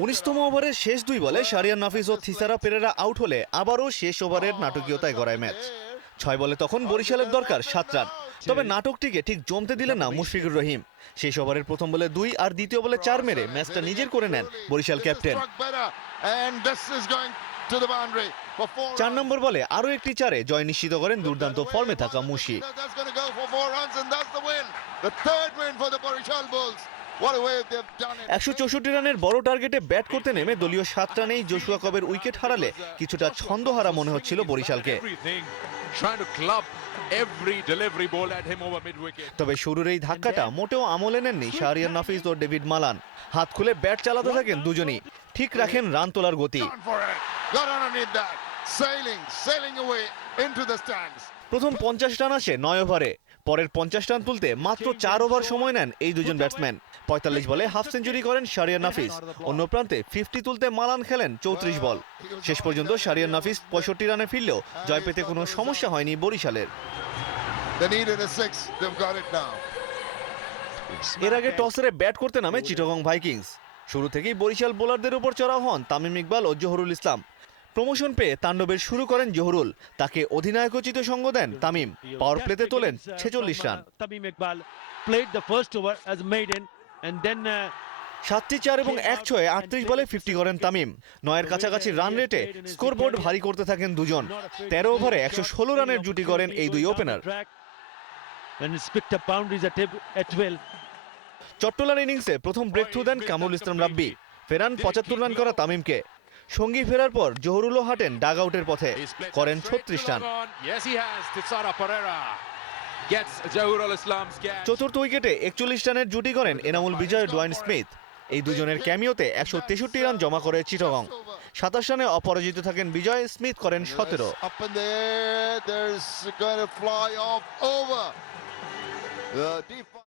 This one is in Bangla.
19তম ওভারের শেষ দুই বলে শাহরিয়ার নাফিস ও থিসারা পেরেরা আউট হলে আবারও শেষ ওভারের নাটকীয়তায় গড়ায় ম্যাচ। 6 বলে তখন বরিশালের দরকার 7 রান। তবে নাটকটিকে ঠিক জমতে দিলেন না মুশফিকুর রহিম। শেষ ওভারের প্রথম বলে 2 আর দ্বিতীয় বলে 4 মেরে ম্যাচটা নিজের করে নেন বরিশাল ক্যাপ্টেন। 4 নম্বর বলে আরও একটি 4-এ জয় নিশ্চিত করেন দুর্দান্ত ফর্মে থাকা মুশি। 164 রানের বড় টার্গেটে ব্যাট করতে নেমে দলীয় 7 রানেই জোশুয়া কবের উইকেট হারালে কিছুটা ছন্দহারা মনে হচ্ছিল বরিশালকে। তবে শুরুর এই ধাক্কাটা মোটেও আমলে নেননি শাহরিয়ার নাফিস ও ডেভিড মালান। হাত খুলে ব্যাট চালাতে থাকেন দুজনই, ঠিক রাখেন রান তোলার গতি। প্রথম 50 রান আসে 9 ওভারে। পরের 50 রান তুলতে মাত্র 4 ওভার সময় নেন এই দুজন ব্যাটসম্যান। 45 বলে হাফ সেঞ্চুরি করেন শাহরিয়ার নাফিস। অন্য প্রান্তে 50 তুলতে মালান খেলেন 34 বল। শেষ পর্যন্ত শাহরিয়ার নাফিস 65 রানে ফিরলেও জয় পেতে কোনো সমস্যা হয়নি বরিশালের। এর আগে টসে ব্যাট করতে নামে চিটাগং ভাইকিংস। শুরু থেকেই বরিশাল বোলারদের উপর চড়াও হন তামিম ইকবাল ও জহুরুল ইসলাম। প্রমোশন পেয়ে তাণ্ডবের শুরু করেন জহুরুল, তাকে অধিনায়কোচিত সঙ্গ দেন তামিম। পাওয়ার প্লেতে তোলেন 46 রান। 7টি 4 এবং 1 6-এ 38 বলে 50 করেন তামিম। 9-এর কাছাকাছি রান রেটে স্কোরবোর্ড ভারী করতে থাকেন দুজন। 13 ওভারে 116 রানের জুটি করেন এই দুই ওপেনার। চট্টলার ইনিংসে প্রথম ব্রেক থ্রু দেন কামরুল ইসলাম রাব্বি, ফেরান 75 রান করা তামিমকে। সঙ্গী ফেরার পর জহুরুলও হাঁটেন ডাগ আউটের পথে, করেন 36 রান। চতুর্থ উইকেটে 41 রানের জুটি করেন এনামুল বিজয়, ডোয়াইন স্মিথ। এই দুজনের ক্যামিওতে 163 রান জমা করে চিটাগং। 27 রানে অপরাজিত থাকেন বিজয়, স্মিথ করেন 17।